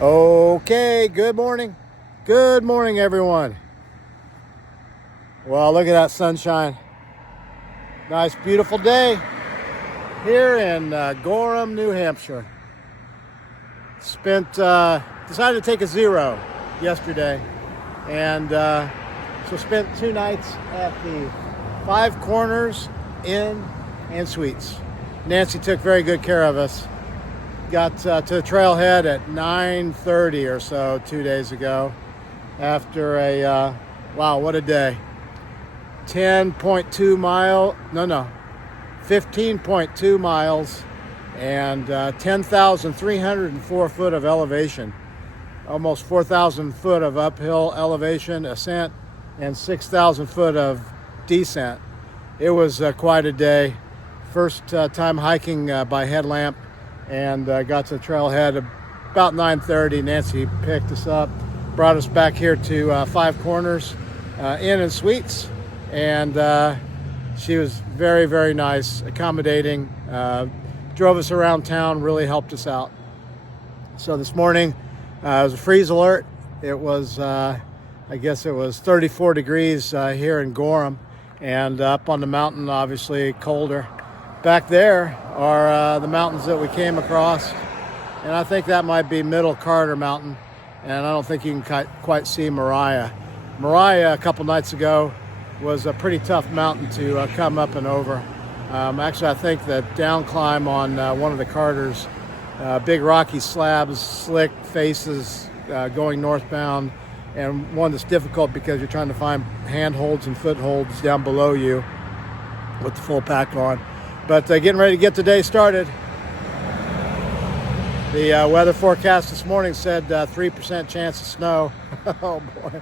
Okay, good morning. Good morning, everyone. Well, look at that sunshine. Nice, beautiful day here in Gorham, New Hampshire. Decided to take a zero yesterday, and so spent 2 nights at the Five Corners Inn and Suites. Nancy took very good care of us. Got to the trailhead at 9:30 or so 2 days ago after wow, what a day. 15.2 miles and 10,304 foot of elevation, almost 4,000 foot of uphill elevation, ascent, and 6,000 foot of descent. It was quite a day. First time hiking by headlamp, and got to the trailhead about 9:30. Nancy picked us up, brought us back here to Five Corners Inn and Suites, and she was very, very nice, accommodating, drove us around town, really helped us out. So this morning it was a freeze alert. It was, I guess it was 34 degrees here in Gorham, and up on the mountain, obviously colder. Back there are the mountains that we came across, and I think that might be Middle Carter Mountain, and I don't think you can quite see Moriah. Moriah, a couple nights ago, was a pretty tough mountain to come up and over. Actually, I think the down climb on one of the Carters, big rocky slabs, slick faces going northbound, and one that's difficult because you're trying to find handholds and footholds down below you with the full pack on. But getting ready to get the day started. The weather forecast this morning said 3% chance of snow. Oh boy,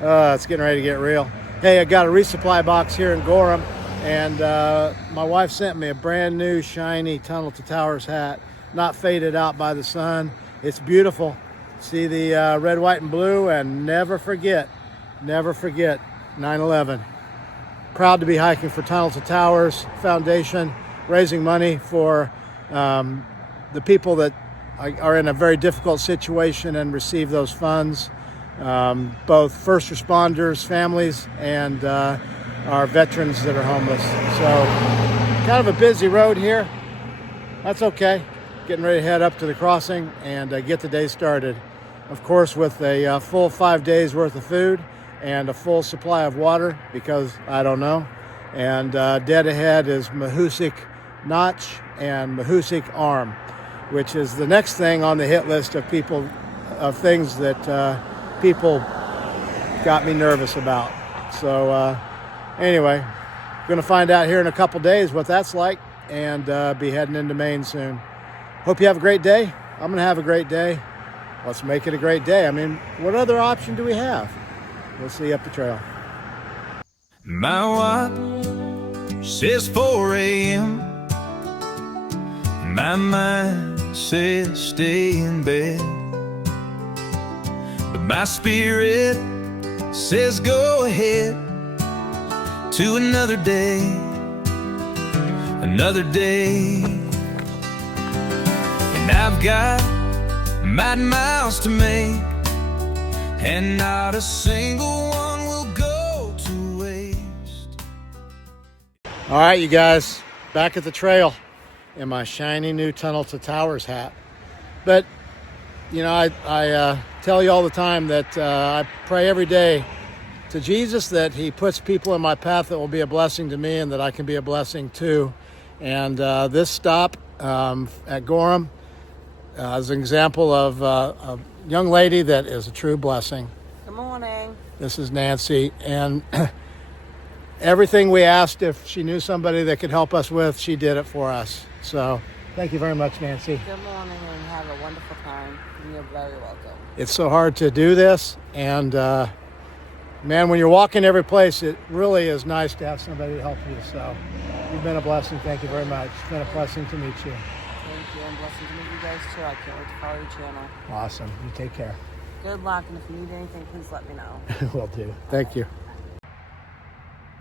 it's getting ready to get real. Hey, I got a resupply box here in Gorham, and my wife sent me a brand new shiny Tunnel to Towers hat, not faded out by the sun. It's beautiful. See the red, white, and blue, and never forget 9/11. Proud to be hiking for Tunnel to Towers Foundation, raising money for the people that are in a very difficult situation and receive those funds, both first responders, families, and our veterans that are homeless. So kind of a busy road here. That's okay. Getting ready to head up to the crossing and get the day started. Of course, with a full 5 days worth of food and a full supply of water, because I don't know. And dead ahead is Mahoosuc Notch and Mahoosuc Arm, which is the next thing on the hit list of things that people got me nervous about. So anyway, going to find out here in a couple days what that's like, and be heading into Maine soon. Hope you have a great day. I'm going to have a great day. Let's make it a great day. I mean, what other option do we have? We'll see you up the trail. My watch says 4 a.m. My mind says stay in bed, but my spirit says go ahead to another day, another day. And I've got miles to make, and not a single one will go to waste. All right, you guys, back at the trail in my shiny new Tunnel to Towers hat. But, you know, I tell you all the time that I pray every day to Jesus that he puts people in my path that will be a blessing to me and that I can be a blessing too. And this stop at Gorham is an example of a young lady that is a true blessing. Good morning. This is Nancy, and everything we asked if she knew somebody that could help us with, she did it for us. So thank you very much, Nancy. Good morning, and have a wonderful time. You're very welcome. It's so hard to do this, and man, when you're walking every place, it really is nice to have somebody to help you. So you've been a blessing. Thank you very much. It's been a blessing to meet you. Thank you, and blessing to meet you guys too. I can't wait to follow your channel. Awesome. You take care. Good luck, and if you need anything, please let me know. Will do. Thank you.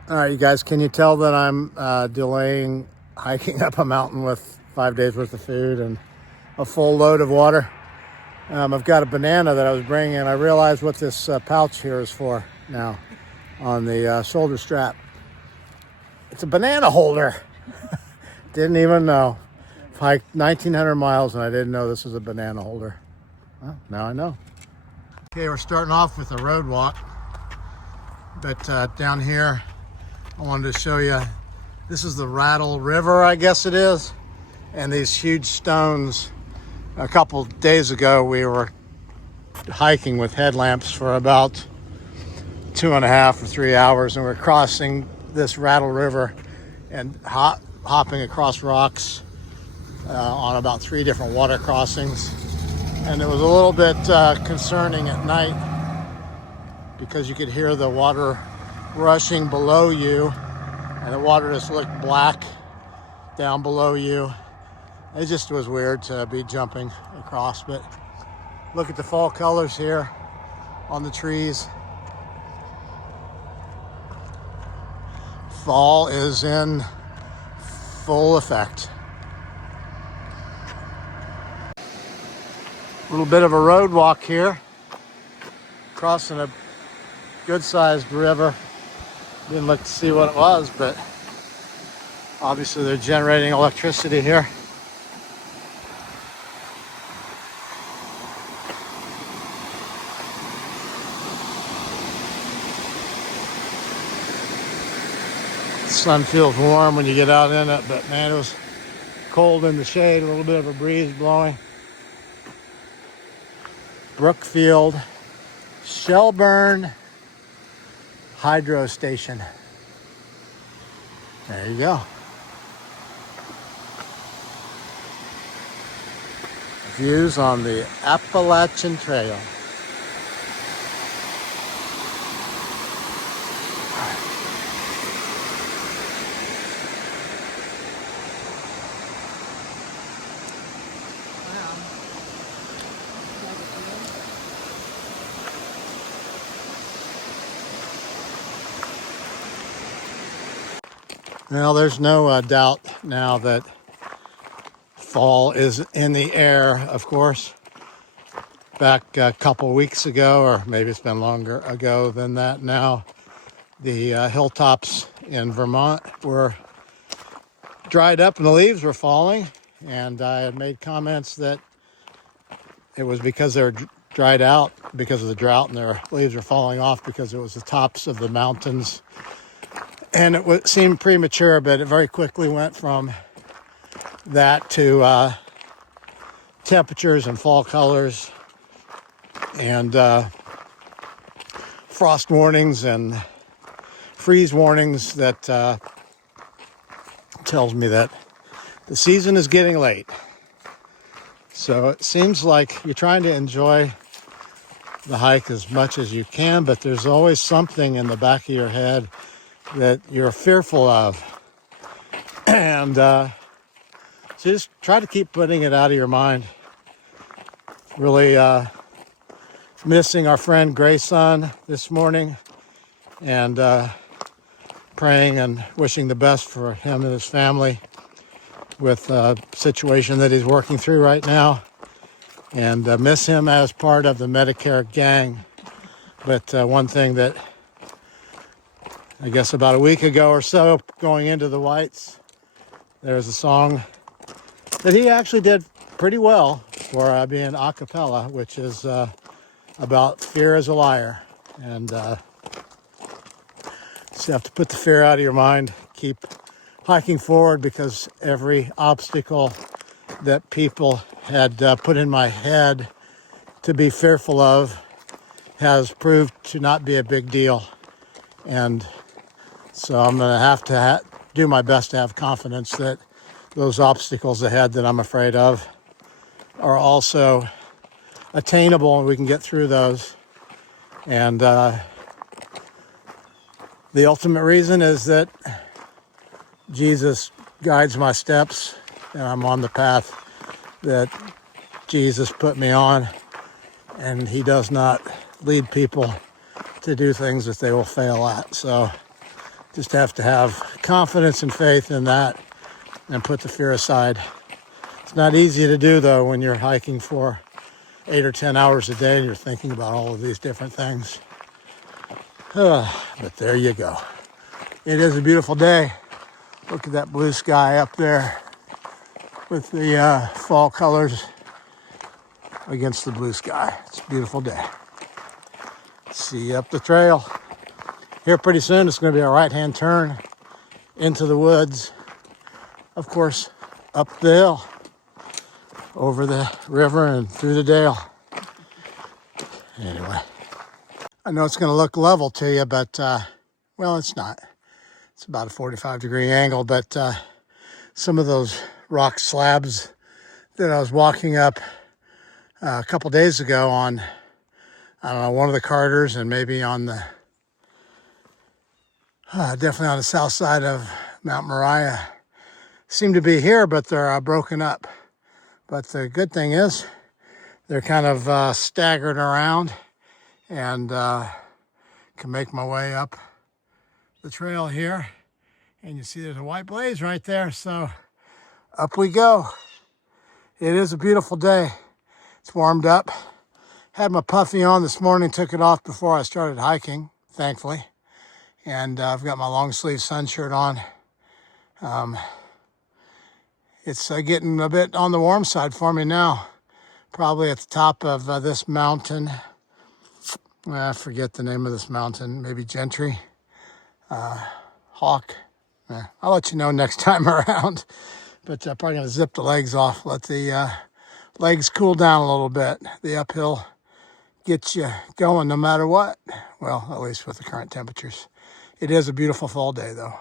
All right, you guys, can you tell that I'm delaying hiking up a mountain with 5 days worth of food and a full load of water? I've got a banana that I was bringing, and I realized what this pouch here is for now on the shoulder strap. It's a banana holder. Didn't even know. Hiked 1,900 miles and I didn't know this was a banana holder. Well, now I know. Okay, we're starting off with a road walk. But down here, I wanted to show you, this is the Rattle River, I guess it is. And these huge stones. A couple days ago, we were hiking with headlamps for about 2.5 or 3 hours, and we're crossing this Rattle River and hopping across rocks on about 3 different water crossings. And it was a little bit concerning at night because you could hear the water rushing below you, and the water just looked black down below you. It just was weird to be jumping across, but look at the fall colors here on the trees. Fall is in full effect. A little bit of a road walk here, crossing a good-sized river. Didn't look to see what it was, but obviously they're generating electricity here. The sun feels warm when you get out in it, but man, it was cold in the shade, a little bit of a breeze blowing. Brookfield Shelburne Hydro Station. There you go. Views on the Appalachian Trail. Well, there's no doubt now that fall is in the air, of course. Back a couple weeks ago, or maybe it's been longer ago than that now, the hilltops in Vermont were dried up and the leaves were falling. And I had made comments that it was because they were dried out because of the drought, and their leaves were falling off because it was the tops of the mountains. And it seemed premature, but it very quickly went from that to temperatures and fall colors and frost warnings and freeze warnings that tells me that the season is getting late. So it seems like you're trying to enjoy the hike as much as you can, but there's always something in the back of your head that you're fearful of. And so just try to keep putting it out of your mind. Really missing our friend Grayson this morning, and praying and wishing the best for him and his family with a situation that he's working through right now, and miss him as part of the Medicare gang. But one thing that I guess about a week ago or so, going into the Whites, there was a song that he actually did pretty well for being a cappella, which is about fear is a liar. And so you have to put the fear out of your mind, keep hiking forward, because every obstacle that people had put in my head to be fearful of has proved to not be a big deal. And so I'm going to have to do my best to have confidence that those obstacles ahead that I'm afraid of are also attainable, and we can get through those. And the ultimate reason is that Jesus guides my steps, and I'm on the path that Jesus put me on, and he does not lead people to do things that they will fail at. So just have to have confidence and faith in that and put the fear aside. It's not easy to do, though, when you're hiking for 8 or 10 hours a day and you're thinking about all of these different things. But there you go. It is a beautiful day. Look at that blue sky up there with the fall colors against the blue sky. It's a beautiful day. See you up the trail. Here pretty soon it's going to be a right-hand turn into the woods. Of course, up the hill, over the river and through the dale. Anyway, I know it's going to look level to you, but, well, it's not. It's about a 45-degree angle, but some of those rock slabs that I was walking up a couple days ago on, I don't know, one of the Carters and maybe on the, definitely on the south side of Mount Moriah, seem to be here, but they're broken up. But the good thing is they're kind of staggered around, and can make my way up the trail here. And you see there's a white blaze right there, so up we go. It is a beautiful day. It's warmed up. Had my puffy on this morning, took it off before I started hiking, thankfully. And I've got my long sleeve sun shirt on. It's getting a bit on the warm side for me now. Probably at the top of this mountain. I forget the name of this mountain. Maybe Gentry. Hawk. I'll let you know next time around. But I'm probably going to zip the legs off. Let the legs cool down a little bit. The uphill gets you going no matter what. Well, at least with the current temperatures. It is a beautiful fall day, though.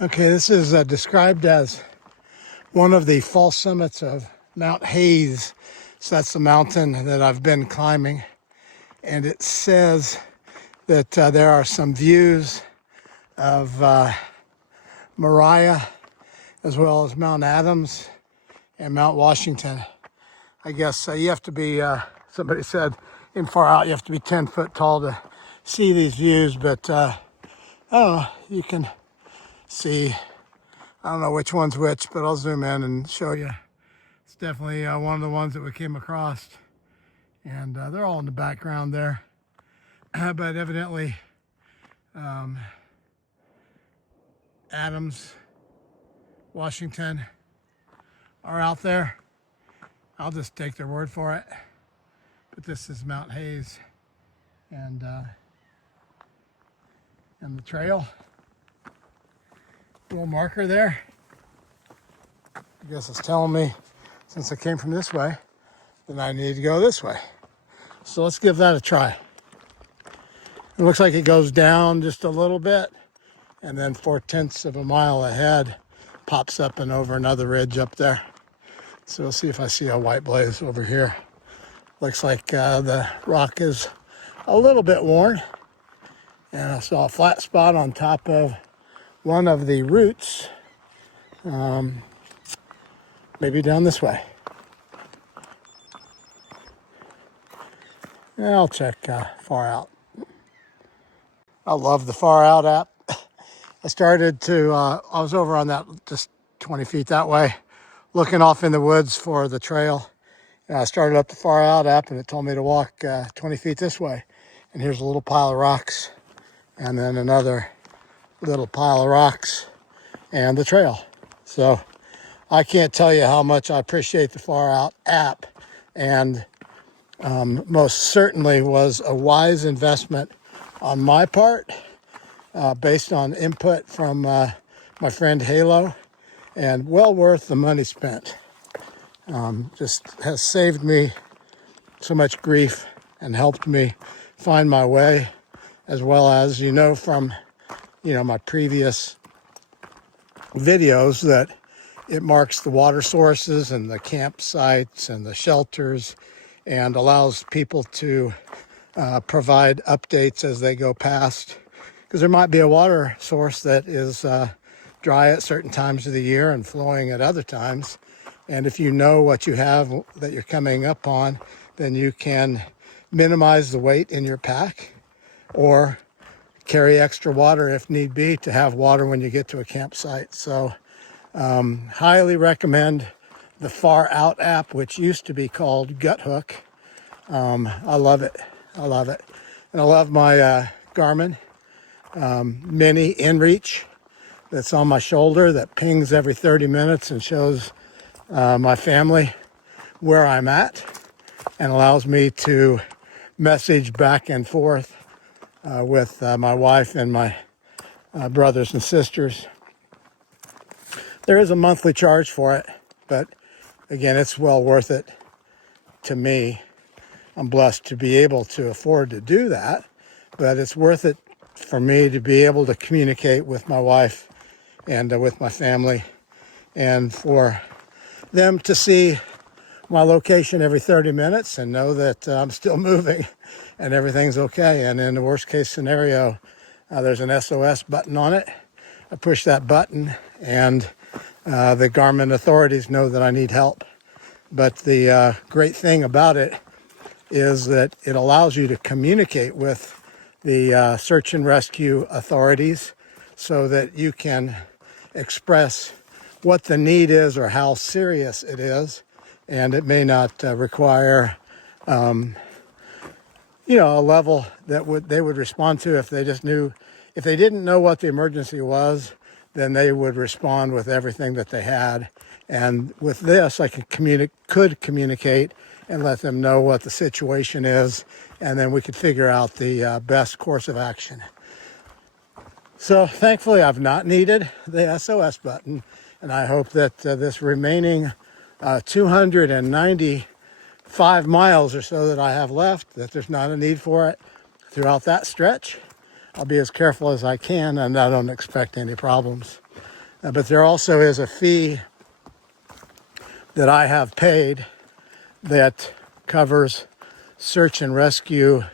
Okay, this is described as one of the fall summits of Mount Hayes. So that's the mountain that I've been climbing. And it says that there are some views of Moriah, as well as Mount Adams and Mount Washington. I guess you have to be, somebody said in far out, you have to be 10 foot tall to see these views. But I don't know, you can see, I don't know which one's which, but I'll zoom in and show you. It's definitely one of the ones that we came across. And they're all in the background there. But evidently, Adams, Washington are out there. I'll just take their word for it. But this is Mount Hayes. And the trail. Little marker there. I guess it's telling me, since I came from this way, then I need to go this way. So let's give that a try. It looks like it goes down just a little bit, and then 4/10 of a mile ahead pops up and over another ridge up there. So we'll see if I see a white blaze over here. Looks like the rock is a little bit worn, and I saw a flat spot on top of one of the roots, maybe down this way. Yeah, I'll check Far Out. I love the Far Out app. I started to, I was over on that just 20 feet that way, looking off in the woods for the trail. And I started up the Far Out app and it told me to walk 20 feet this way. And here's a little pile of rocks and then another little pile of rocks and the trail. So I can't tell you how much I appreciate the Far Out app, and most certainly was a wise investment on my part, based on input from my friend Halo, and well worth the money spent. Just has saved me so much grief and helped me find my way, as well as, from my previous videos, that it marks the water sources and the campsites and the shelters, and allows people to provide updates as they go past, because there might be a water source that is dry at certain times of the year and flowing at other times. And if you know what you have that you're coming up on, then you can minimize the weight in your pack, or carry extra water if need be, to have water when you get to a campsite. So Highly recommend the Far Out app, which used to be called Gut Hook. I love it. I love it. And I love my Garmin Mini InReach that's on my shoulder that pings every 30 minutes and shows my family where I'm at and allows me to message back and forth with my wife and my brothers and sisters. There is a monthly charge for it, but again, it's well worth it to me. I'm blessed to be able to afford to do that, but it's worth it for me to be able to communicate with my wife and with my family, and for them to see my location every 30 minutes and know that I'm still moving and everything's okay. And in the worst case scenario, there's an SOS button on it. I push that button and the Garmin authorities know that I need help. But the great thing about it is that it allows you to communicate with the search and rescue authorities so that you can express what the need is or how serious it is. And it may not require, a level that they would respond to if they just knew. If they didn't know what the emergency was, then they would respond with everything that they had. And with this, I could communicate and let them know what the situation is, and then we could figure out the best course of action. So thankfully, I've not needed the SOS button, and I hope that this remaining 295 miles or so that I have left, that there's not a need for it throughout that stretch. I'll be as careful as I can, and I don't expect any problems. But there also is a fee that I have paid that covers search and rescue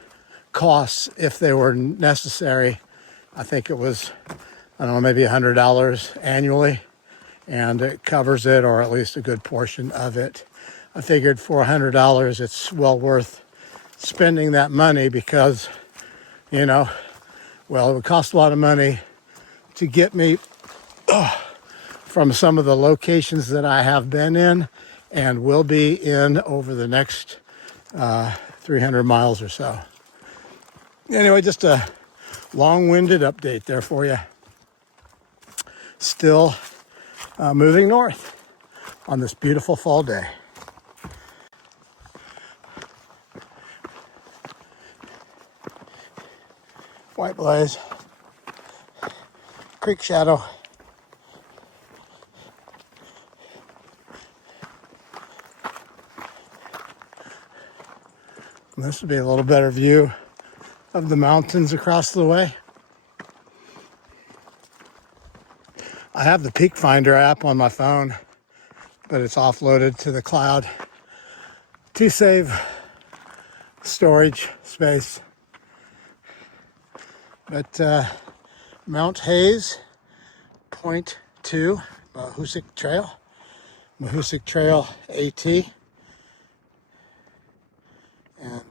costs if they were necessary. I think it was, maybe $100 annually, and it covers it, or at least a good portion of it. I figured for $100, it's well worth spending that money because, it would cost a lot of money to get me from some of the locations that I have been in and will be in over the next 300 miles or so. Anyway, just a long-winded update there for you. Still moving north on this beautiful fall day. White Blaze, Creek Shadow. And this would be a little better view of the mountains across the way. I have the Peak Finder app on my phone, but it's offloaded to the cloud to save storage space. But Mount Hayes, Point 2, Mahoosuc Trail AT. And,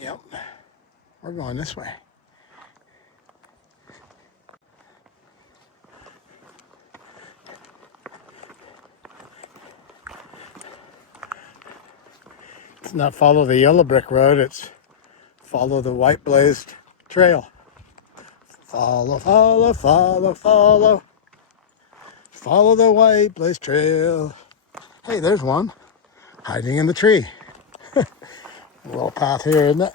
yep, we're going this way. It's not follow the yellow brick road, it's follow the white blazed trail. Follow, follow, follow, follow. Follow the white blazed trail. Hey, there's one hiding in the tree. A little path here, isn't it?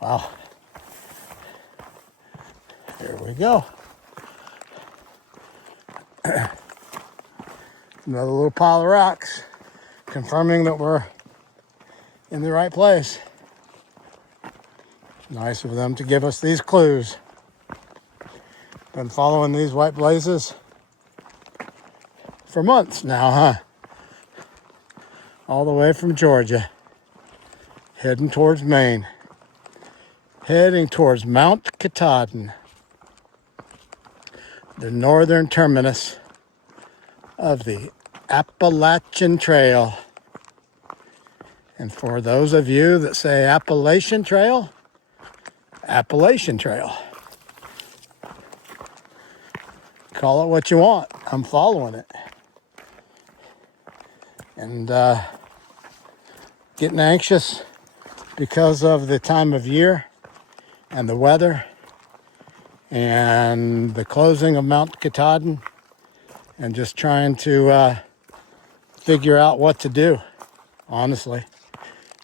Wow. Here we go. Another little pile of rocks, confirming that we're in the right place. Nice of them to give us these clues. Been following these white blazes for months now, huh? All the way from Georgia, heading towards Maine, heading towards Mount Katahdin, the northern terminus of the Appalachian Trail. And for those of you that say Appalachian Trail, Appalachian Trail. Call it what you want. I'm following it. And getting anxious because of the time of year and the weather and the closing of Mount Katahdin, and just trying to figure out what to do, honestly.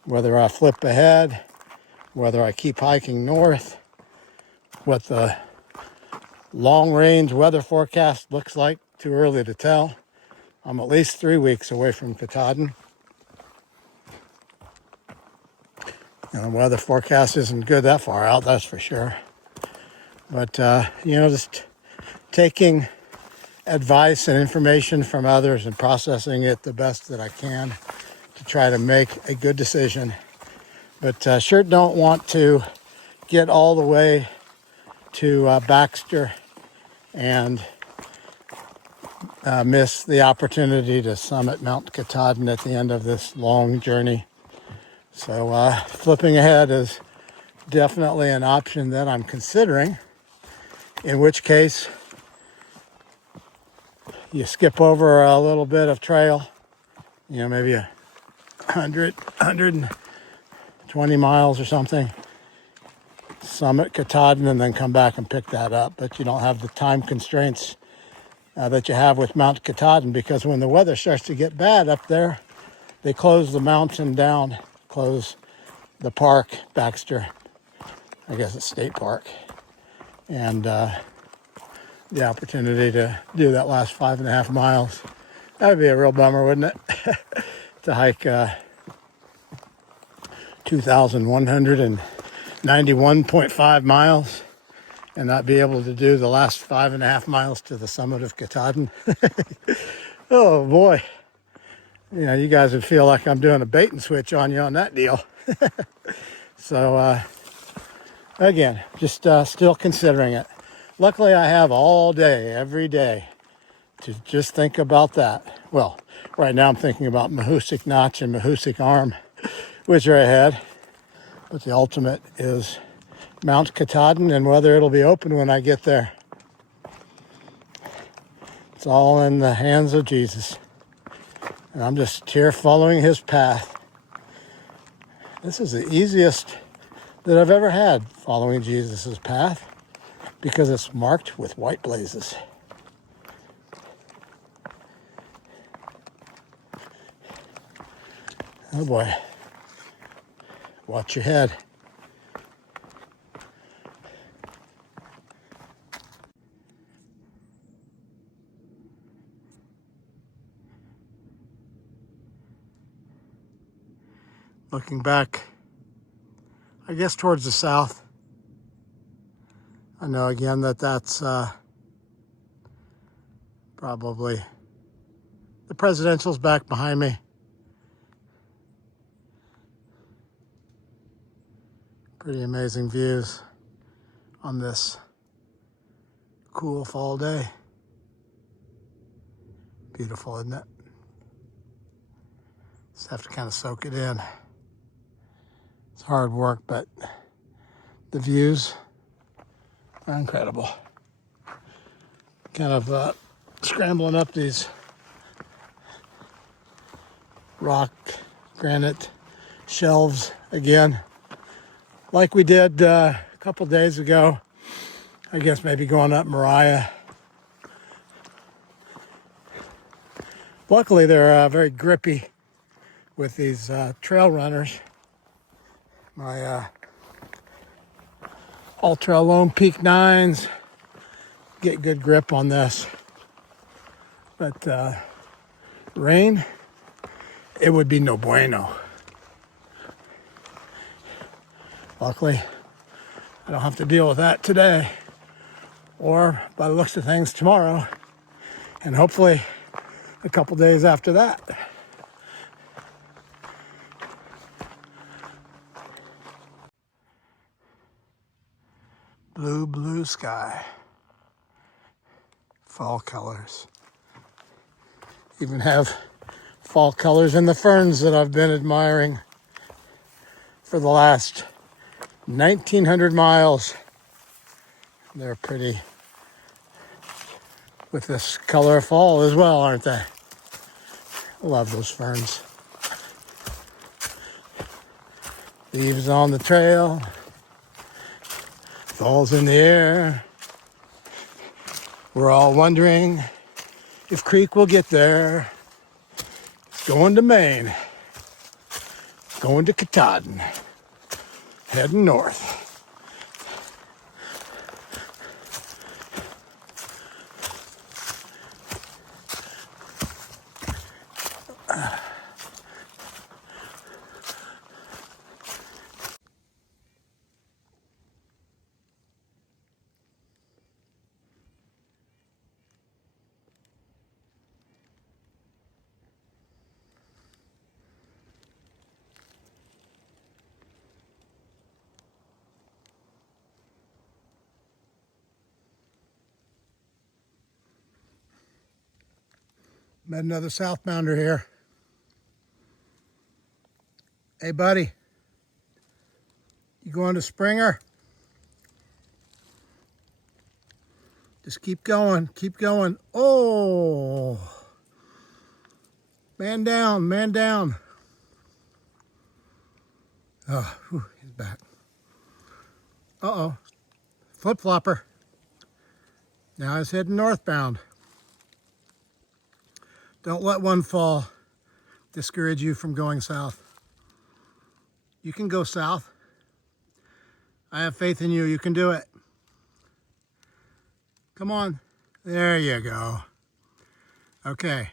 Whether I flip ahead, whether I keep hiking north, what the long-range weather forecast looks like, too early to tell. I'm at least 3 weeks away from Katahdin. And the weather forecast isn't good that far out, that's for sure. But, just taking advice and information from others and processing it the best that I can to try to make a good decision. But sure don't want to get all the way to Baxter and miss the opportunity to summit Mount Katahdin at the end of this long journey. So flipping ahead is definitely an option that I'm considering, in which case you skip over a little bit of trail, maybe 120 miles or something, summit Katahdin, and then come back and pick that up. But you don't have the time constraints that you have with Mount Katahdin, because when the weather starts to get bad up there, they close the mountain down, close the park, Baxter, I guess it's state park, and the opportunity to do that last 5.5 miles. That would be a real bummer, wouldn't it? To hike 2,191.5 miles and not be able to do the last 5.5 miles to the summit of Katahdin. Oh boy. You guys would feel like I'm doing a bait and switch on you on that deal. So, again, just still considering it. Luckily, I have all day, every day, to just think about that. Well, right now I'm thinking about Mahoosuc Notch and Mahoosuc Arm, which are ahead. But the ultimate is Mount Katahdin and whether it'll be open when I get there. It's all in the hands of Jesus. And I'm just here following his path. This is the easiest that I've ever had, following Jesus' path, because it's marked with white blazes. Oh boy. Watch your head. Looking back, I guess towards the south, I know again that that's probably the presidential's back behind me. Pretty amazing views on this cool fall day. Beautiful, isn't it? Just have to kind of soak it in. It's hard work, but the views are incredible. Kind of scrambling up these rock granite shelves again, like we did a couple days ago. I guess maybe going up Moriah. Luckily, they're very grippy with these trail runners. My Ultra Lone Peak 9s get good grip on this. But rain, it would be no bueno. Luckily, I don't have to deal with that today, or by the looks of things tomorrow, and hopefully a couple days after that. Blue, blue sky. Fall colors. Even have fall colors in the ferns that I've been admiring for the last 1,900 miles. They're pretty with this color of fall as well, aren't they? I love those ferns. Leaves on the trail, falls in the air. We're all wondering if Creek will get there. It's going to Maine, going to Katahdin, heading north. Met another southbounder here. Hey, buddy. You going to Springer? Just keep going, keep going. Oh! Man down, man down. Oh, whew, he's back. Uh-oh. Flip-flopper. Now he's heading northbound. Don't let one fall discourage you from going south. You can go south. I have faith in you. You can do it. Come on. There you go. Okay.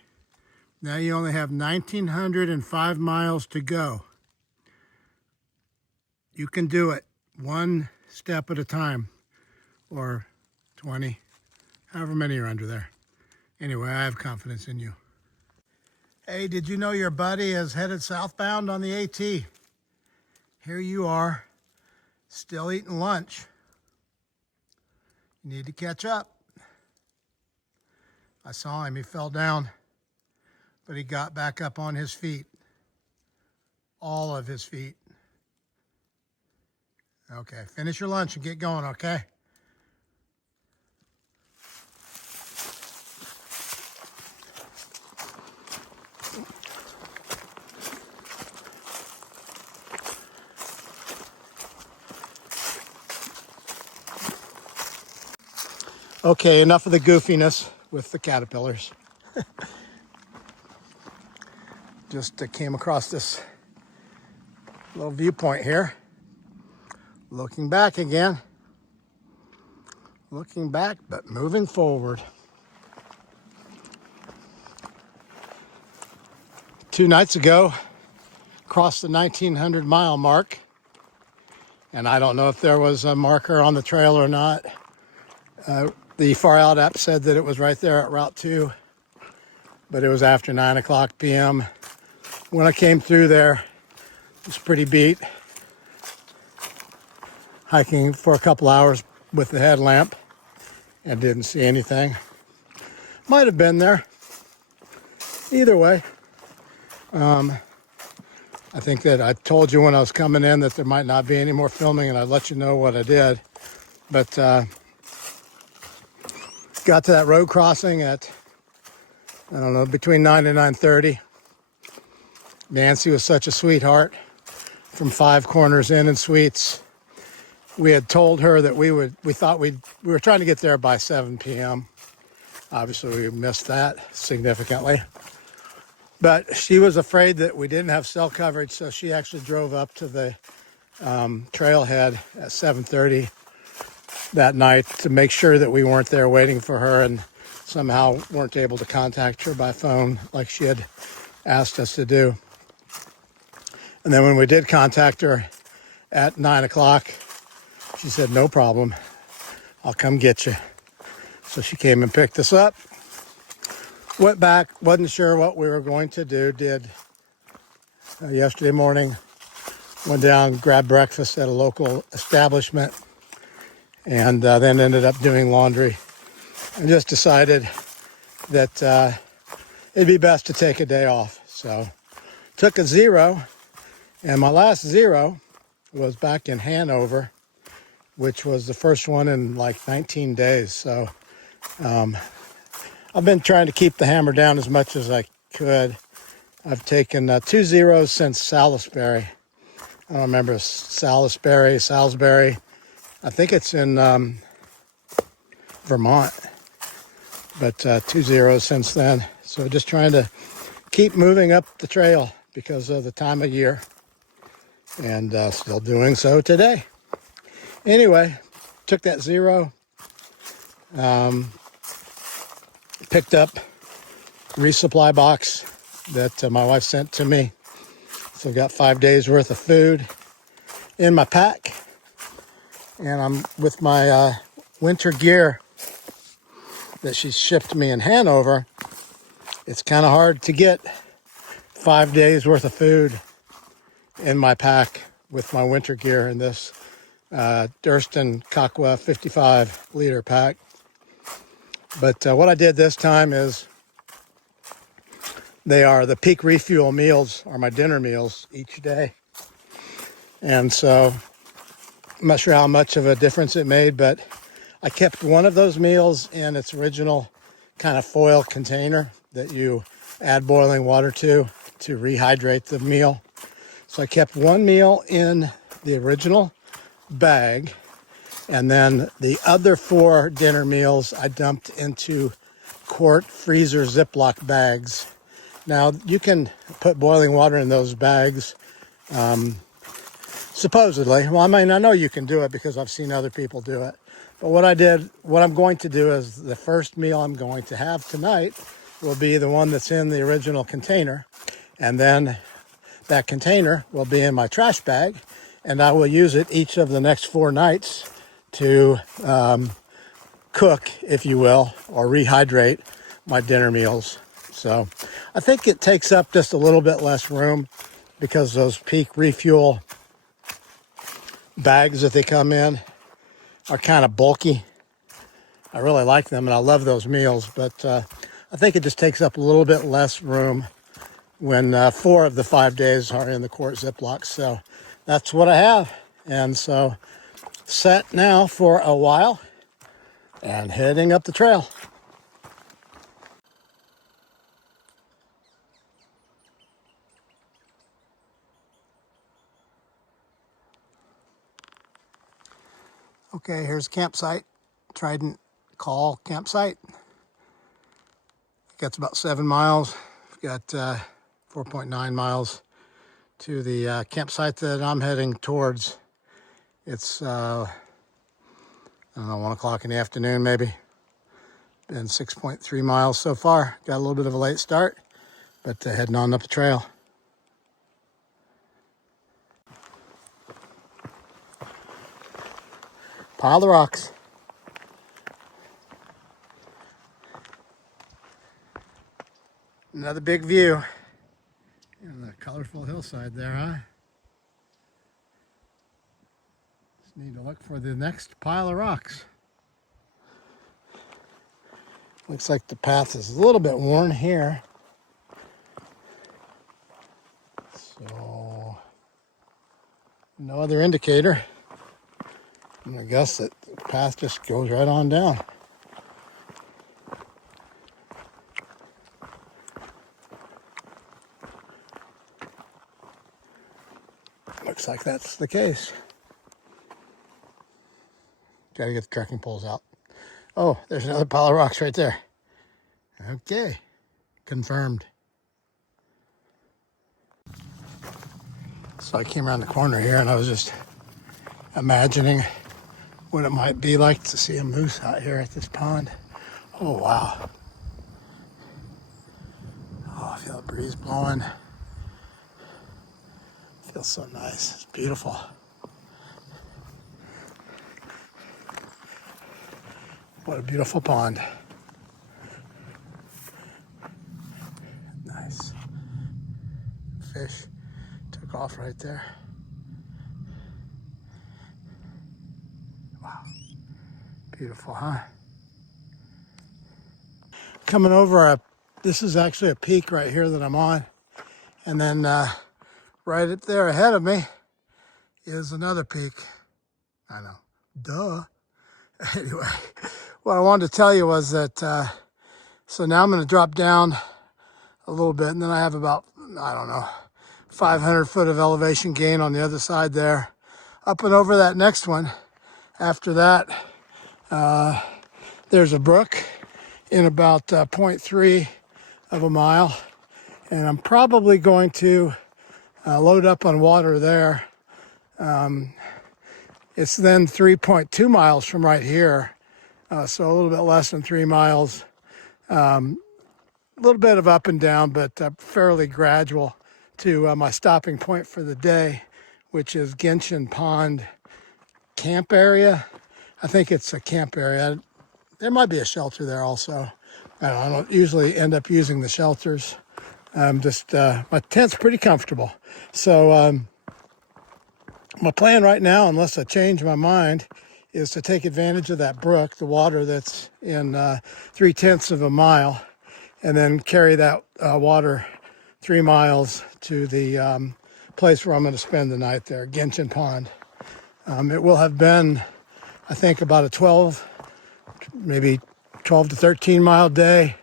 Now you only have 1,905 miles to go. You can do it one step at a time, or 20, however many are under there. Anyway, I have confidence in you. Hey, did you know your buddy is headed southbound on the AT? Here you are, still eating lunch. You need to catch up. I saw him, he fell down, but he got back up on his feet. All of his feet. Okay, finish your lunch and get going, okay? Okay, enough of the goofiness with the caterpillars. Just came across this little viewpoint here. Looking back again. Looking back, but moving forward. 2 nights ago, crossed the 1,900 mile mark. And I don't know if there was a marker on the trail or not. The Far Out app said that it was right there at Route 2, but it was after 9 o'clock p.m. When I came through there, it was pretty beat. Hiking for a couple hours with the headlamp and didn't see anything. Might have been there. Either way, I think that I told you when I was coming in that there might not be any more filming, and I'd let you know what I did. But got to that road crossing at, I don't know, between 9 and 9:30. Nancy was such a sweetheart from 5 Corners Inn and Suites. We had told her that we were trying to get there by 7 p.m. Obviously, we missed that significantly. But she was afraid that we didn't have cell coverage, so she actually drove up to the trailhead at 7:30 that night to make sure that we weren't there waiting for her and somehow weren't able to contact her by phone like she had asked us to do. And then when we did contact her at 9 o'clock, she said, no problem, I'll come get you. So she came and picked us up, went back, wasn't sure what we were going to do, did yesterday morning, went down, grabbed breakfast at a local establishment, and then ended up doing laundry. And just decided that it'd be best to take a day off. So took a 0, and my last 0 was back in Hanover, which was the first one in like 19 days. So I've been trying to keep the hammer down as much as I could. I've taken 2 zeros since Salisbury. I don't remember Salisbury. I think it's in Vermont, but 2 zeros since then. So just trying to keep moving up the trail because of the time of year, and still doing so today. Anyway, took that zero, picked up resupply box that my wife sent to me. So I've got 5 days worth of food in my pack, and I'm with my winter gear that she shipped me in Hanover. It's kind of hard to get 5 days worth of food in my pack with my winter gear in this Durston Kakwa 55 liter pack. But what I did this time is they are the peak refuel meals, are my dinner meals each day. And so I'm not sure how much of a difference it made, but I kept one of those meals in its original kind of foil container that you add boiling water to rehydrate the meal. So I kept one meal in the original bag, and then the other 4 dinner meals I dumped into quart freezer Ziploc bags. Now, you can put boiling water in those bags, supposedly. Well, I mean, I know you can do it because I've seen other people do it. But what I'm going to do is the first meal I'm going to have tonight will be the one that's in the original container. And then that container will be in my trash bag, and I will use it each of the next 4 nights to cook, if you will, or rehydrate my dinner meals. So I think it takes up just a little bit less room because those peak refuel bags that they come in are kind of bulky. I really like them and I love those meals, but I think it just takes up a little bit less room when 4 of the 5 days are in the quart Ziplocs. So that's what I have. And so set now for a while and heading up the trail. Okay, here's a campsite, Trident Call campsite. It's about 7 miles. We've got 4.9 miles to the campsite that I'm heading towards. It's, I don't know, 1 o'clock in the afternoon maybe. Been 6.3 miles so far. Got a little bit of a late start, but heading on up the trail. Pile of rocks. Another big view. And the colorful hillside there, huh? Just need to look for the next pile of rocks. Looks like the path is a little bit worn here. So, no other indicator. I'm gonna guess that the path just goes right on down. Looks like that's the case. Gotta get the trekking poles out. Oh, there's another pile of rocks right there. Okay, confirmed. So I came around the corner here and I was just imagining what it might be like to see a moose out here at this pond. Oh, wow. Oh, I feel the breeze blowing. Feels so nice. It's beautiful. What a beautiful pond. Nice. Fish took off right there. Wow. Beautiful, huh? Coming over, this is actually a peak right here that I'm on. And then right up there ahead of me is another peak. I know, duh. Anyway, what I wanted to tell you was that So now I'm going to drop down a little bit, and then I have about, I don't know, 500 foot of elevation gain on the other side there. Up and over that next one. After that, there's a brook in about 0.3 of a mile, and I'm probably going to load up on water there. It's then 3.2 miles from right here, so a little bit less than 3 miles. A little bit of up and down, but fairly gradual to my stopping point for the day, which is Genshin Pond camp area. I think it's a camp area. There might be a shelter there also. I don't usually end up using the shelters. My tent's pretty comfortable. So my plan right now, unless I change my mind, is to take advantage of that brook, the water that's in 3/10 of a mile, and then carry that water 3 miles to the place where I'm going to spend the night there, Genshin Pond. It will have been, I think, about a maybe 12 to 13 mile day.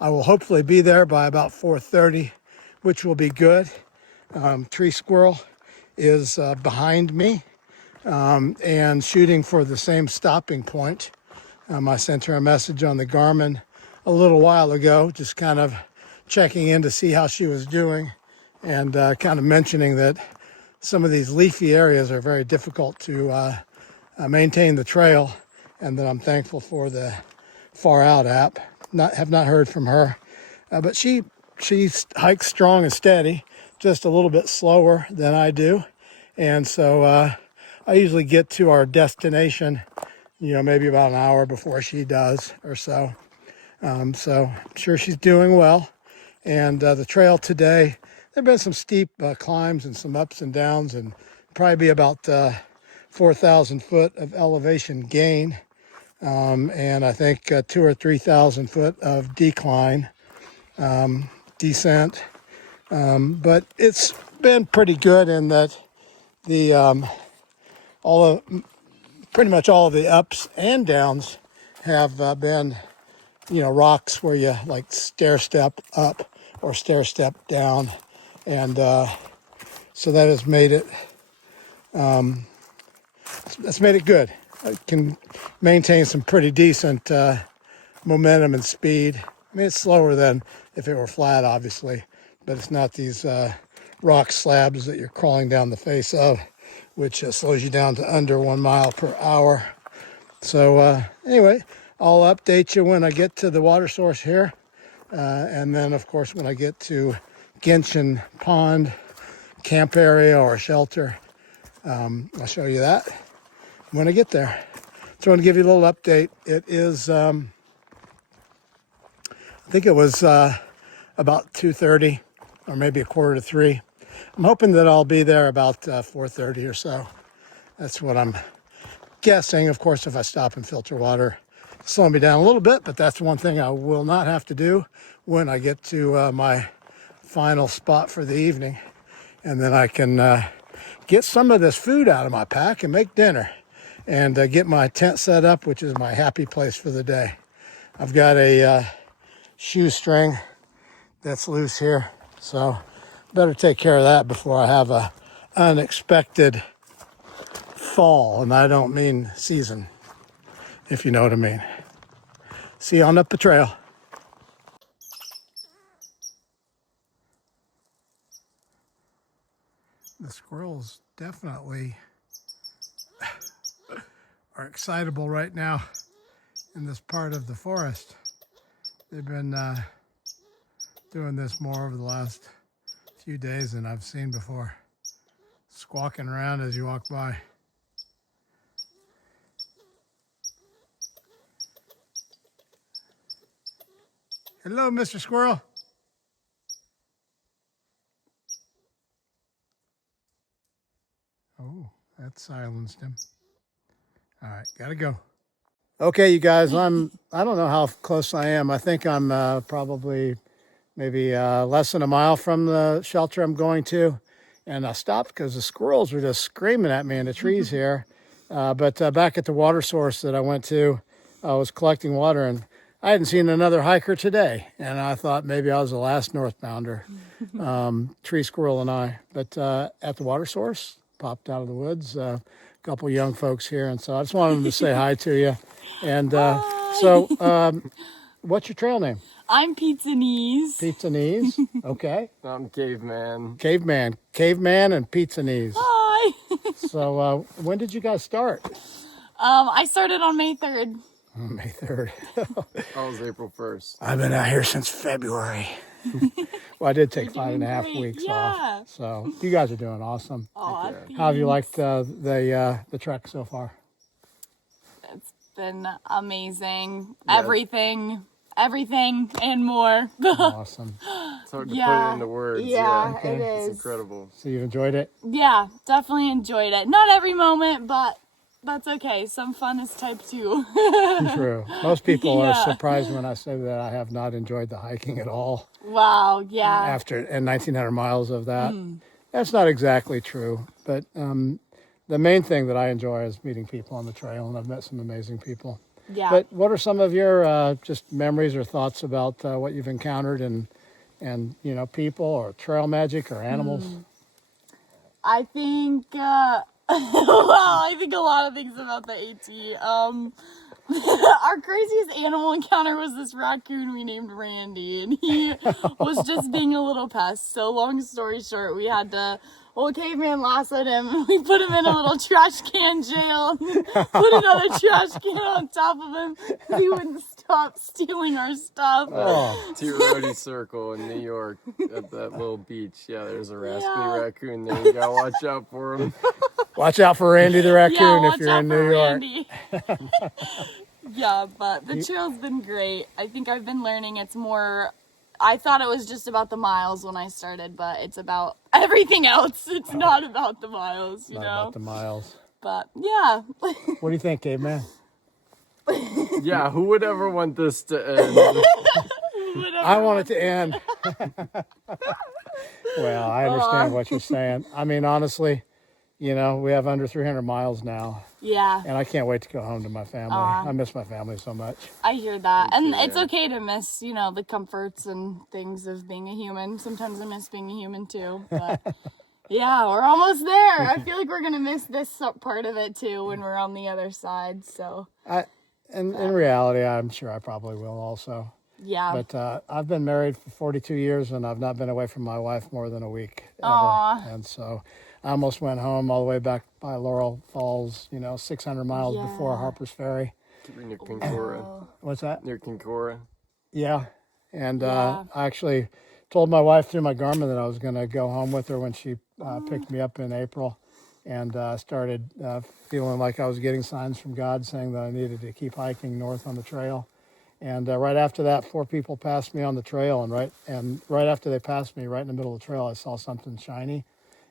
I will hopefully be there by about 4:30, which will be good. Tree squirrel is behind me and shooting for the same stopping point. I sent her a message on the Garmin a little while ago, just kind of checking in to see how she was doing, and kind of mentioning that some of these leafy areas are very difficult to maintain the trail, and that I'm thankful for the Far Out app. Have not heard from her, but she hikes strong and steady, just a little bit slower than I do, and so I usually get to our destination, maybe about an hour before she does or so. So I'm sure she's doing well. And the trail today, there have been some steep climbs and some ups and downs, and probably be about 4,000 foot of elevation gain. And I think 2,000 or 3,000 foot of decline, descent. But it's been pretty good in that pretty much all of the ups and downs have been rocks where you like stair step up or stair step down, and so that has made it good. I can maintain some pretty decent momentum and speed. I mean, it's slower than if it were flat, obviously, but it's not these rock slabs that you're crawling down the face of, which slows you down to under 1 mile per hour. So anyway, I'll update you when I get to the water source here. And then, of course, when I get to Genshin Pond camp area or shelter, I'll show you that when I get there. So I want to give you a little update. It is, I think it was about 2:30 or maybe 2:45. I'm hoping that I'll be there about 4:30 or so. That's what I'm guessing. Of course, if I stop and filter water, slow me down a little bit, but that's one thing I will not have to do when I get to my final spot for the evening. And then I can get some of this food out of my pack and make dinner and get my tent set up, which is my happy place for the day. I've got a shoestring that's loose here, so better take care of that before I have a unexpected fall, and I don't mean season, if you know what I mean. See you on up the trail. The squirrels definitely are excitable right now in this part of the forest. They've been doing this more over the last few days than I've seen before. Squawking around as you walk by. Hello, Mr. Squirrel. Oh, that silenced him. All right, gotta go. Okay, you guys, I don't know how close I am. I think I'm probably maybe less than a mile from the shelter I'm going to. And I stopped because the squirrels were just screaming at me in the trees here. But back at the water source that I went to, I was collecting water, and I hadn't seen another hiker today, and I thought maybe I was the last northbounder, tree squirrel and I. But at the water source, popped out of the woods, a couple young folks here, and so I just wanted to say hi to you. And what's your trail name? I'm Pizza Knees. Pizza Knees. Okay. I'm Caveman. Caveman, and Pizza Knees. Hi. So when did you guys start? I started on May 3rd. May 3rd. I was April 1st. I've been out here since February. Well, I did take 5.5 great. weeks Yeah. off. So you guys are doing awesome. Aw, How have you liked the trek so far? It's been amazing. Yeah. Everything and more. Awesome. It's hard to put Yeah. it into words. Yeah, Okay. it It's is. incredible. So you enjoyed it? Yeah, definitely enjoyed it. Not every moment, but that's okay. Some fun is type 2. True. Most people Yeah. are surprised when I say that I have not enjoyed the hiking at all Wow, yeah. after 1,900 miles of that. That's not exactly true, but the main thing that I enjoy is meeting people on the trail, and I've met some amazing people. Yeah. But what are some of your just memories or thoughts about what you've encountered and people or trail magic or animals? I think, well, I think a lot of things about the AT. Our craziest animal encounter was this raccoon we named Randy, and he was just being a little pest. So long story short, we had to, Caveman lassoed him, and we put him in a little trash can jail, put another trash can on top of him, because he wouldn't stop stealing our stuff. Oh, Tirodi Circle in New York at that little beach. Yeah, there's a rascally Yeah. raccoon there. You gotta watch out for him. watch out for Randy the raccoon Yeah, if watch you're out in for New York. Randy. Yeah, but the trail's been great. I think I've been learning it's more, I thought it was just about the miles when I started, but it's about everything else. It's not about the miles, you Not know? about the miles. But yeah. What do you think, Caveman? Yeah, who would ever want this to end? Whatever. I want it to end. Well, I understand what you're saying. I mean, honestly, we have under 300 miles now, Yeah, and I can't wait to go home to my family. I miss my family so much. I hear that. And too, it's yeah. okay to miss, the comforts and things of being a human. Sometimes I miss being a human too, but yeah, we're almost there. I feel like we're going to miss this part of it too when we're on the other side, so In reality, I'm sure I probably will also. yeah. But I've been married for 42 years, and I've not been away from my wife more than a week ever. Aw. And so I almost went home all the way back by Laurel Falls, 600 miles Yeah. before Harper's Ferry. Near Kinkora. What's that? Near Kinkora. Yeah. And Yeah. I actually told my wife through my Garmin that I was going to go home with her when she picked me up in April, and started feeling like I was getting signs from God saying that I needed to keep hiking north on the trail. And right after that, 4 people passed me on the trail, and right after they passed me, right in the middle of the trail, I saw something shiny,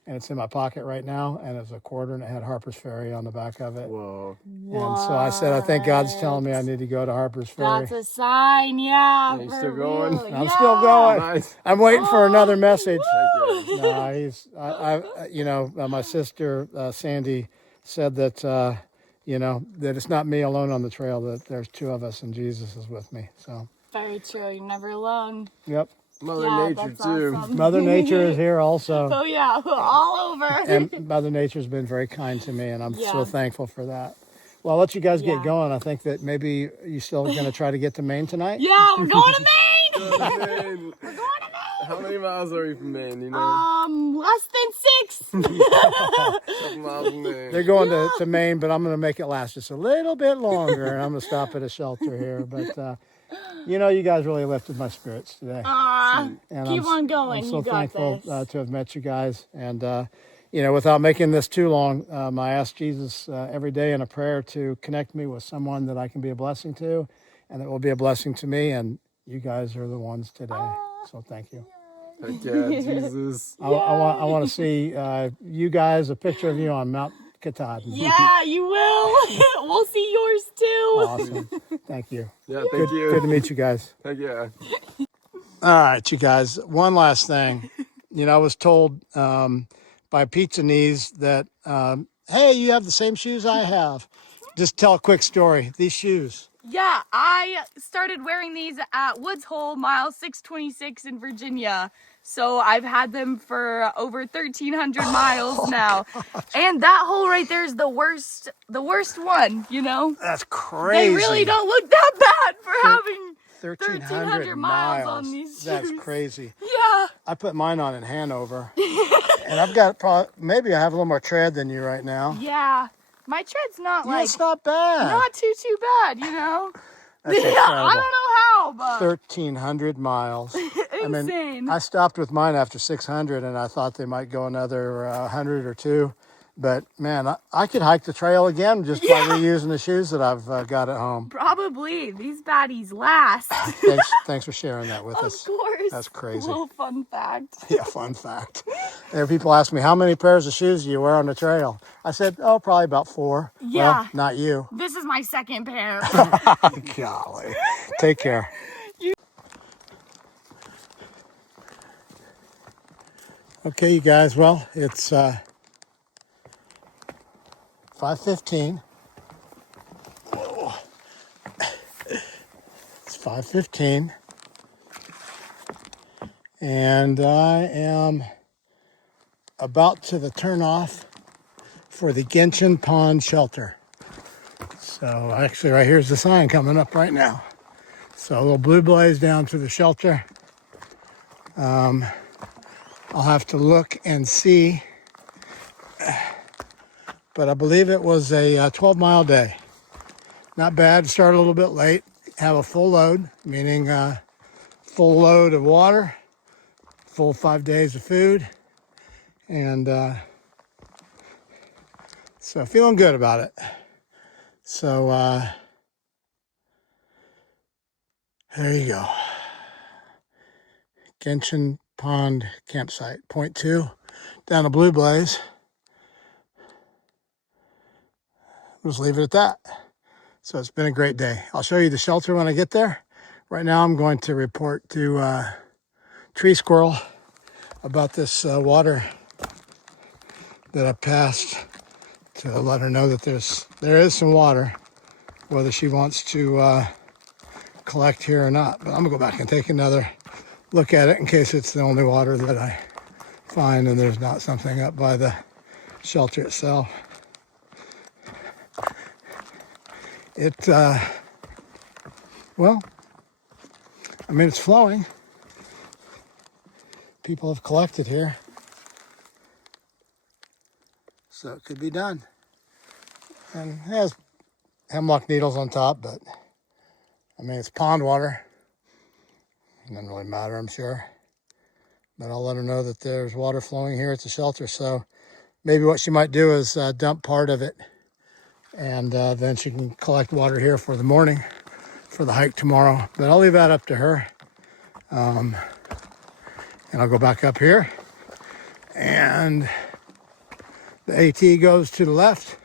and it's in my pocket right now, and it was a quarter, and it had Harper's Ferry on the back of it. Whoa. And so I said, I think God's telling me I need to go to Harper's Ferry. That's a sign, yeah. Are you for still going? real. I'm Yeah. still going. Nice. I'm waiting for another message. Heck yeah. No, my sister Sandy said that that it's not me alone on the trail, that there's 2 of us and Jesus is with me. So, Very true. You're never alone. yep. Mother Yeah, Nature, that's too. awesome. Mother Nature is here also, Oh yeah, all over. and Mother Nature's been very kind to me, and I'm so Yeah. thankful for that. Well, I'll let you guys Yeah. get going. I think that maybe you're still going to try to get to Maine tonight. Yeah, we're going to Maine. Maine. We're going to Maine. How many miles are you from Maine? You know? Less than 6. Couple miles from Maine. They're going to Maine, but I'm going to make it last just a little bit longer, and I'm going to stop at a shelter here. But, you guys really lifted my spirits today. And Keep on going. I'm so You got thankful this. to have met you guys. And, without making this too long, I ask Jesus every day in a prayer to connect me with someone that I can be a blessing to, and that will be a blessing to me. And you guys are the ones today. So thank you. Heck yeah, Jesus. I want to see you guys, a picture of you on Mount Katahdin. Yeah, you will. We'll see yours too. Awesome. Thank you. Yeah, thank you. Good to meet you guys. Heck yeah. All right, you guys. One last thing. I was told by Pizza Knees that, hey, you have the same shoes I have. Just tell a quick story. These shoes, Yeah, I started wearing these at Woods Hole, mile 626 in Virginia. So I've had them for over 1,300 miles now. And that hole right there is the worst one, you know? That's crazy. They really don't look that bad for having 1,300 miles on these shoes. That's crazy. Yeah. I put mine on in Hanover. And I've got maybe I have a little more tread than you right now. Yeah. My tread's not Yeah, like, it's not bad. not too bad, you know? That's incredible. I don't know how, but 1,300 miles. insane. I mean, I stopped with mine after 600, and I thought they might go another 100 or two. But man, I could hike the trail again just by reusing the shoes that I've got at home. Probably. These baddies last. Thanks for sharing that with us. Of course. That's crazy. Little fun fact. Yeah, fun fact. There, people ask me, how many pairs of shoes do you wear on the trail? I said, oh, probably about 4. Yeah. Well, not you. This is my second pair. Golly. Take care. Okay, you guys. Well, it's 5:15. Whoa. It's 5:15. And I am about to the turnoff for the Gentian Pond Shelter. So actually right here's the sign coming up right now. So a little blue blaze down to the shelter. I'll have to look and see, but I believe it was a 12-mile day. Not bad. Start a little bit late. Have a full load, meaning full load of water, full 5 days of food, and so feeling good about it. So there you go. Gentian Pond campsite, point 2, down a blue blaze. Just leave it at that. So it's been a great day. I'll show you the shelter when I get there. Right now I'm going to report to Tree Squirrel about this water that I passed to let her know that there is some water, whether she wants to collect here or not. But I'm gonna go back and take another look at it in case it's the only water that I find and there's not something up by the shelter itself. Well, I mean, it's flowing. People have collected here. So it could be done. And it has hemlock needles on top, but I mean, it's pond water. It doesn't really matter, I'm sure. But I'll let her know that there's water flowing here at the shelter. So maybe what she might do is dump part of it, and then she can collect water here for the morning, for the hike tomorrow. But I'll leave that up to her. And I'll go back up here. And the AT goes to the left,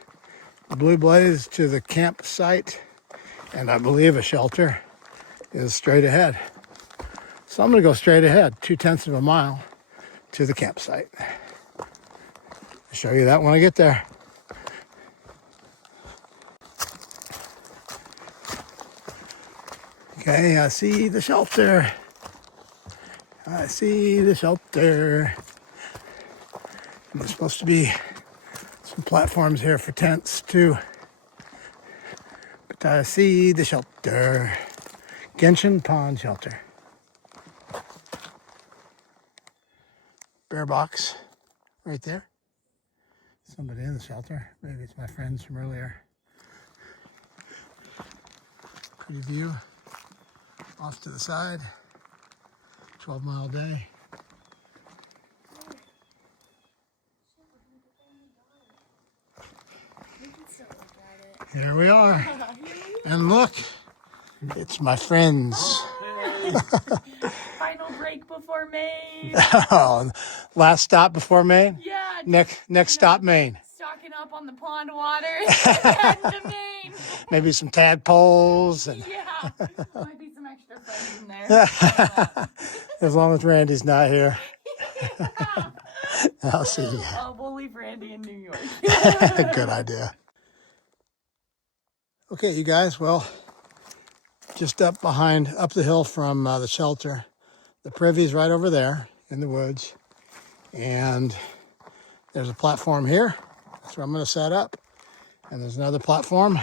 the blue blaze to the campsite, and I believe a shelter is straight ahead. So I'm going to go straight ahead, 0.2 of a mile to the campsite. I'll show you that when I get there. Okay, I see the shelter. I see the shelter. And there's supposed to be some platforms here for tents too. But I see the shelter. Gentian Pond Shelter. Bear box right there. Somebody in the shelter. Maybe it's my friends from earlier. Pretty view off to the side. 12-mile day. Here we are. And look, it's my friends. Final break before Maine. Oh, last stop before Maine? Yeah. Next stop, Maine. Stocking up on the pond water. Heading to Maine. Maybe some tadpoles. And Yeah. Might be some extra friends in there. as long as Randy's not here. I'll see you. Oh, we'll leave Randy in New York. Good idea. Okay, you guys, well, just up the hill from the shelter. The privy's right over there in the woods. And there's a platform here. That's where I'm going to set up. And there's another platform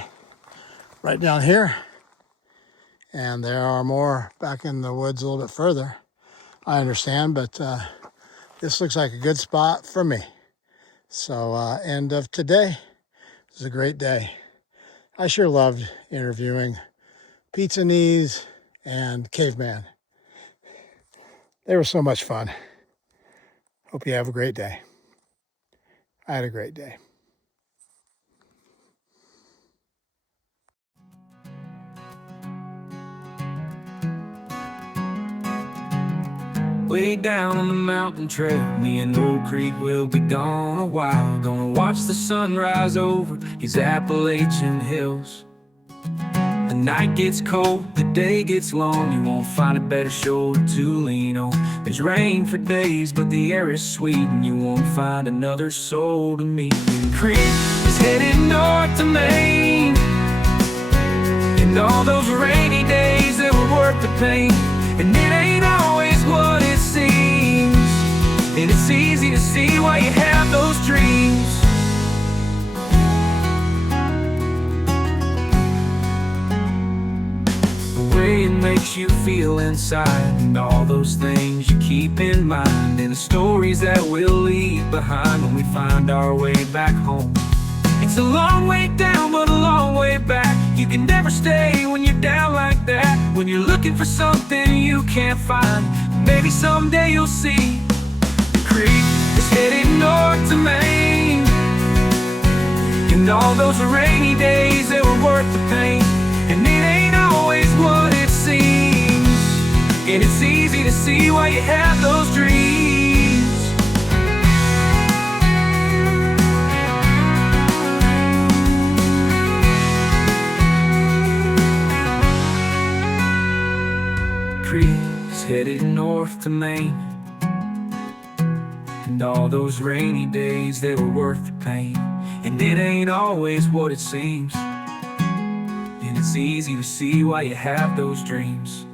right down here. And there are more back in the woods a little bit further, I understand, but this looks like a good spot for me. So end of today. This is a great day. I sure loved interviewing Pizza Knees and Caveman. They were so much fun. Hope you have a great day. I had a great day. Way down on the mountain trail, me and Old Creek will be gone a while. Gonna watch the sunrise over these Appalachian hills. The night gets cold, the day gets long. You won't find a better shoulder to lean on. There's rain for days, but the air is sweet, and you won't find another soul to meet. The creek is headed north to Maine, and all those rainy days that were worth the pain. And it ain't always what it seems, and it's easy to see why you have those dreams. The way it makes you feel inside, and all those things you keep in mind, and the stories that we'll leave behind when we find our way back home. It's a long way down, but a long way back. You can never stay when you're down like that. When you're looking for something you can't find, maybe someday you'll see. The creek is headed north to Maine, and all those rainy days that were worth the pain. And it ain't always what it seems, and it's easy to see why you have those dreams. Creek's headed north to Maine, and all those rainy days they were worth the pain. And it ain't always what it seems, and it's easy to see why you have those dreams.